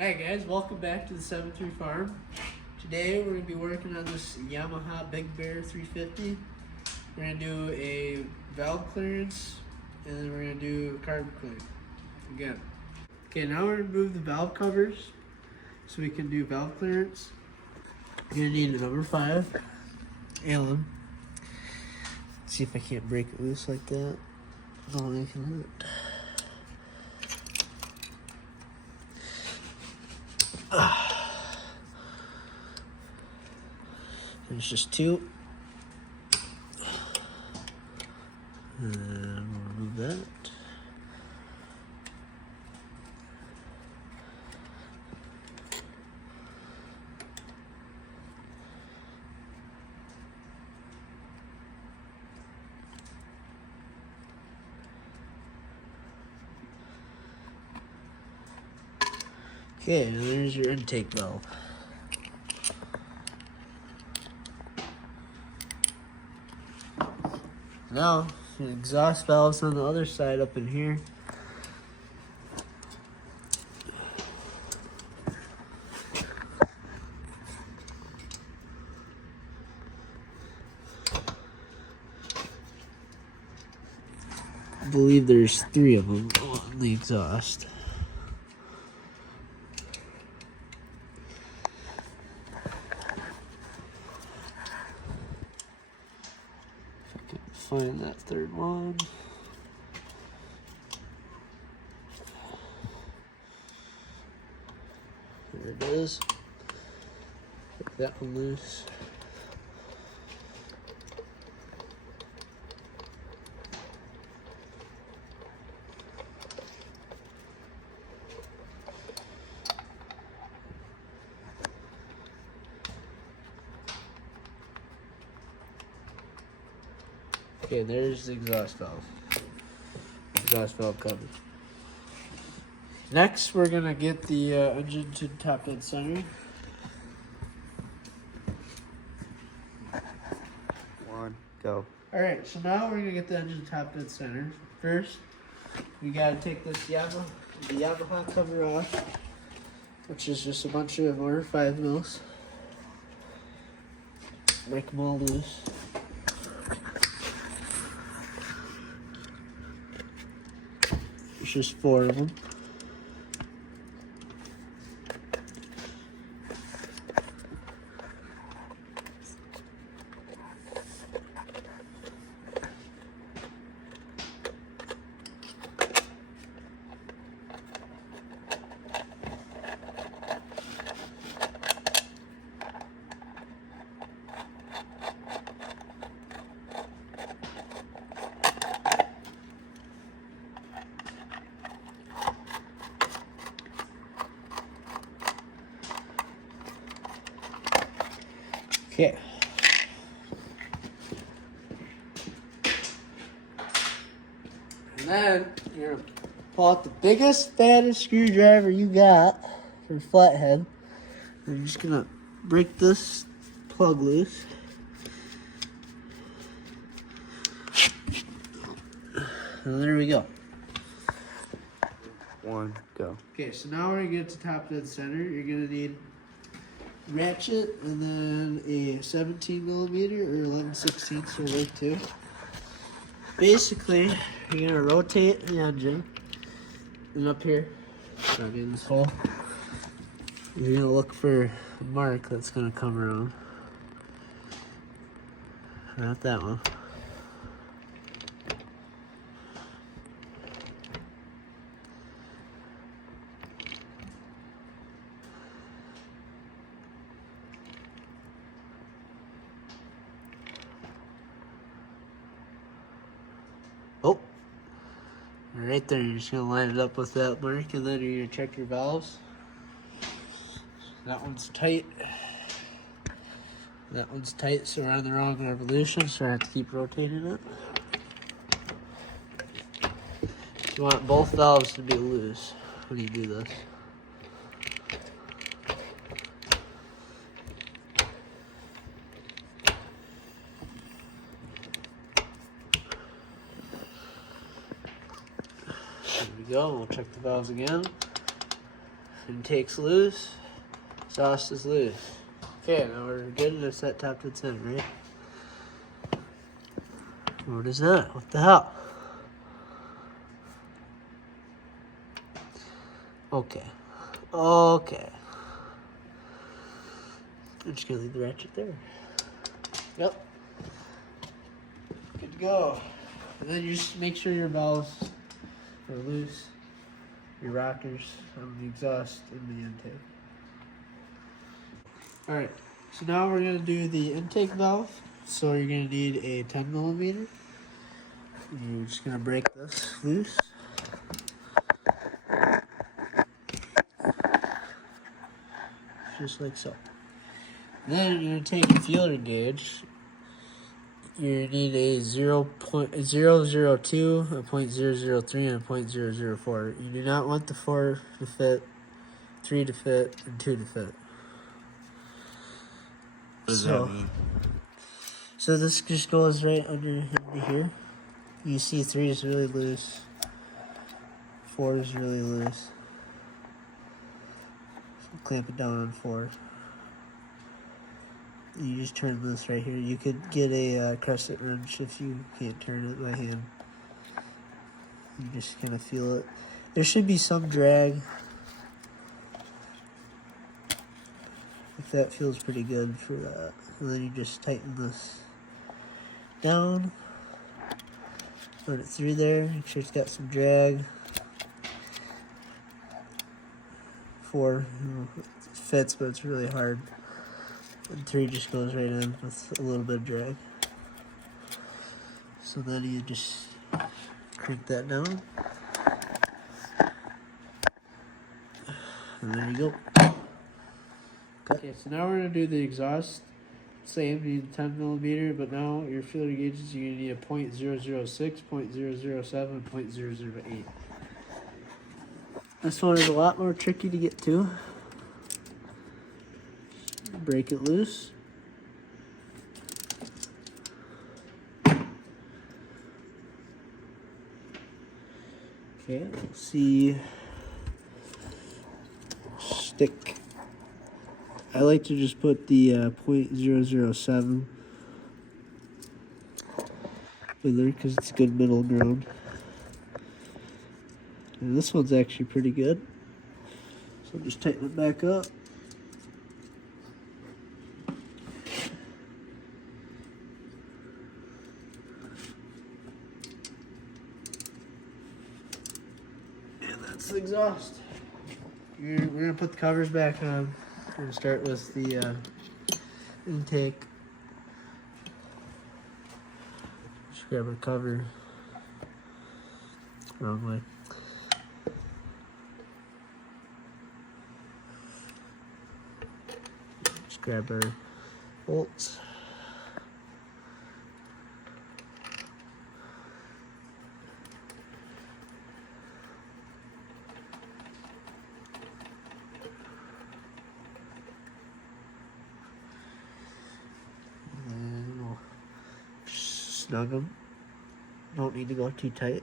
Alright guys, welcome back to the 7-3 Farm. Today we're going to be working on this Yamaha Big Bear 350. We're going to do a valve clearance and then we're going to do a carb clean again. Okay, now we're going to remove the valve covers so we can do valve clearance. You're going to need a number 5 Allen. Let's see if I can't break it loose like that. No, I can. There's just 2. And we'll remove that. Okay, and there's your intake valve. Now, the exhaust valve's on the other side up in here. I believe there's 3 of them on the exhaust. Find that 3rd one. There it is. Take that one loose. Okay, there's the exhaust valve. Exhaust valve cover. Next, we're gonna get the engine to top dead center. 1, go. Alright, so now we're gonna get the engine top dead center. First, we gotta take this the Yamaha cover off, which is just a bunch of number 5 mils. Break them all loose. There's just 4 of them. Okay. And then you're gonna pull out the biggest, fattest screwdriver you got for a flathead. And you're just gonna break this plug loose. And there we go. 1, go. Okay, so now we're gonna get to top dead center. You're gonna need ratchet and then a 17 millimeter or 11/16 will work too. Basically, you're gonna rotate the engine, and up here, right in this hole, you're gonna look for a mark that's gonna come around. Not that one. Oh, right there, you're just gonna line it up with that mark and then you're gonna check your valves. That one's tight. That one's tight, so we're on the wrong revolution, so I have to keep rotating it. You want both valves to be loose when you do this. There we go. We'll check the valves again. Intake's loose. Exhaust is loose. Okay, now we're good to set top to 10, right? What is that? What the hell? Okay. Okay. I'm just gonna leave the ratchet there. Yep. Good to go. And then you just make sure your valves are loose, your rockers on the exhaust and the intake. Alright, so now we're gonna do the intake valve. So you're gonna need a 10 millimeter. You're just gonna break this loose. Just like so. Then you're gonna take a feeler gauge. You need a 0.002, a .003, and a .004. You do not want the 4 to fit, 3 to fit, and 2 to fit. What does that mean? So this just goes right under here. You see 3 is really loose. 4 is really loose. So clamp it down on 4. You just turn this right here. You could get a crescent wrench if you can't turn it by hand. You just kind of feel it. There should be some drag. If that feels pretty good for that. And then you just tighten this down. Run it through there. Make sure it's got some drag. 4 it fits, but it's really hard. And 3 just goes right in with a little bit of drag. So then you just crank that down. And there you go. Okay, so now we're going to do the exhaust. Same, you need 10 millimeter, but now your feeler gauges, you're going to need a .006, .007, .008. This one is a lot more tricky to get to. Break it loose. Okay, let's see. Stick. I like to just put the .007 in there because it's a good middle ground. And this one's actually pretty good. So just tighten it back up. And that's the exhaust. We're going to put the covers back on. We're going to start with the intake. Just grab our cover. Wrong way. Just grab our bolts. And we'll snug them. Don't need to go too tight.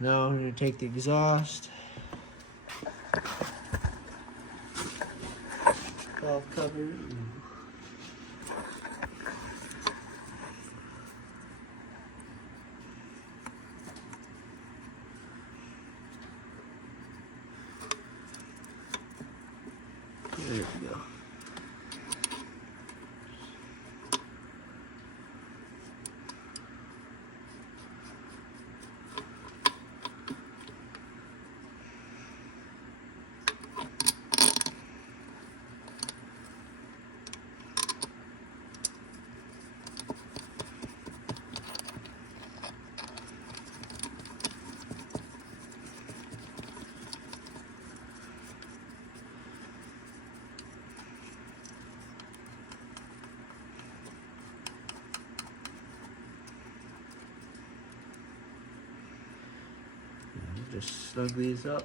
Now we're going to take the exhaust, valve cover, there we go. Just snug these up.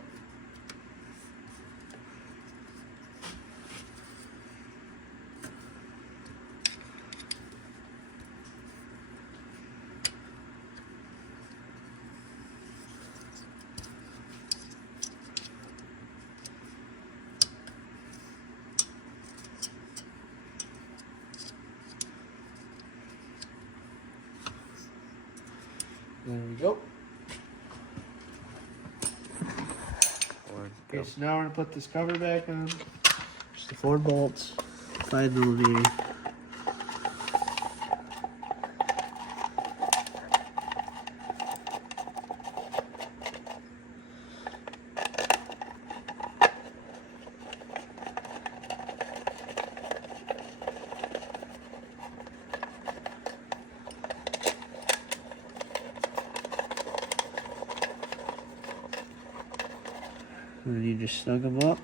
There we go. One, Okay, go. so now we're gonna put this cover back on. Just the 4 bolts, 5mm. And then you just snug them up.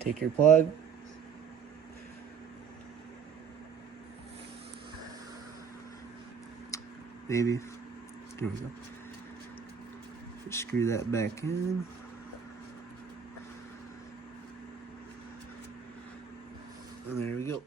Take your plug. Maybe. There we go. Just screw that back in. And there we go.